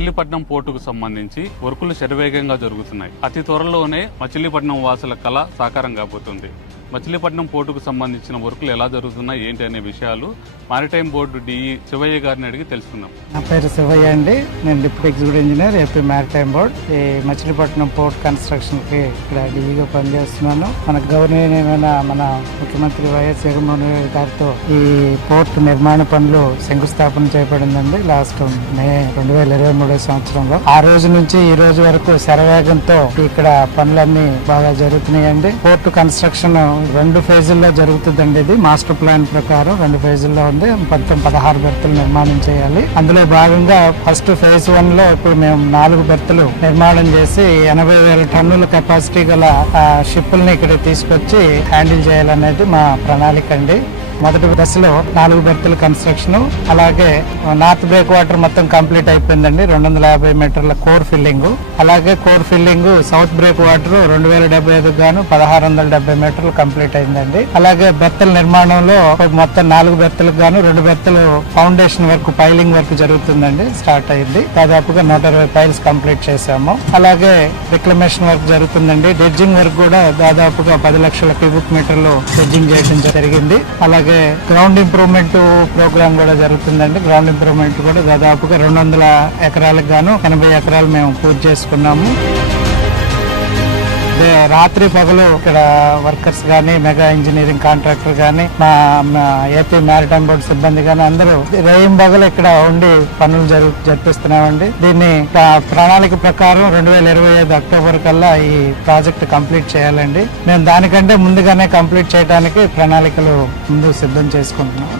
మచిలీపట్నం పోర్టుకు సంబంధించి వర్కులు శరవేగంగా జరుగుతున్నాయి. అతి త్వరలోనే మచిలీపట్నం వాసుల కళ సాకారం కాబోతుంది. మచిలీపట్నం పోర్టుకు సంబంధించిన వర్కులు ఎలా జరుగుతున్నాయి ఏంటి అనే విషయాలు మారిటైమ్ బోర్డు డిఈ శివయ్య గారిని అడిగి తెలుసుకుందాం. నా పేరు శివయ్య అండి. నేను deputy executive engineer AP maritime board. ఈ మచిలీపట్నం పోర్ట్ కన్స్ట్రక్షన్ కి ఇక్కడ డిఈగా పనిచేస్తున్నాను. మన గవర్నర్ మన ముఖ్యమంత్రి వైఎస్ జగన్మోహన్ రెడ్డి గారితో ఈ పోర్ట్ నిర్మాణ పనులు శంకుస్థాపన చేయబడిందండి లాస్ట్ మే 2023 సంవత్సరంలో. ఆ రోజు నుంచి ఈ రోజు వరకు శరవేగంతో ఇక్కడ పనులన్నీ బాగా జరుగుతున్నాయండి. పోర్ట్ కన్స్ట్రక్షన్ 2 ఫేజుల్లో జరుగుతుందండి. ఇది మాస్టర్ ప్లాన్ ప్రకారం 2 ఫేజుల్లో ఉంది. మొత్తం 16 బెర్తులు నిర్మాణం చేయాలి. అందులో భాగంగా ఫస్ట్ ఫేజ్ 1 లో ఇప్పుడు మేము 4 బెర్తులు నిర్మాణం చేసి 80,000 టన్నుల కెపాసిటీ గల షిప్పుల్ని ఇక్కడ తీసుకొచ్చి హ్యాండిల్ చేయాలనేది మా ప్రణాళిక అండి. మొదటి దశలో 4 బెర్తుల కన్స్ట్రక్షన్, అలాగే నార్త్ బ్రేక్ వాటర్ మొత్తం కంప్లీట్ అయిపోయిందండి. 250 మీటర్ల కోర్ ఫిల్లింగ్, అలాగే core filling south break water 2075 గాను 1670 మీటర్లు కంప్లీట్ అయిందండి. అలాగే బెర్తుల నిర్మాణంలో మొత్తం 4 బెర్తులకు గాను 2 బెర్తులు ఫౌండేషన్ వర్క్, పైలింగ్ వర్క్ జరుగుతుందండి. స్టార్ట్ అయింది. దాదాపుగా 120 పైల్స్ కంప్లీట్ చేశాము. అలాగే రిక్లమేషన్ వర్క్ జరుగుతుందండి. డెడ్జింగ్ వర్క్ కూడా దాదాపుగా 10 లక్షల క్యూబిక్ మీటర్లు డెడ్జింగ్ చేయడం జరిగింది. అలాగే గ్రౌండ్ ఇంప్రూవ్మెంట్ ప్రోగ్రామ్ కూడా జరుగుతుందండి. గ్రౌండ్ ఇంప్రూవ్మెంట్ కూడా దాదాపుగా 200 ఎకరాలకు గాను 80 ఎకరాలు మేము పూర్తి చేసుకున్నాము. రాత్రి పగలు ఇక్కడ వర్కర్స్ గానీ, మెగా ఇంజనీరింగ్ కాంట్రాక్టర్ గానీ, మా ఏపీ మారిటైమ్ బోర్డు సిబ్బంది గానీ అందరూ రేయం పగలు ఇక్కడ ఉండి పనులు జరిపిస్తున్నామండి. దీన్ని ప్రణాళిక ప్రకారం 2025 అక్టోబర్ కల్లా ఈ ప్రాజెక్ట్ కంప్లీట్ చేయాలండి. మేము దానికంటే ముందుగానే కంప్లీట్ చేయడానికి ప్రణాళికలు ముందు సిద్ధం చేసుకుంటున్నాం.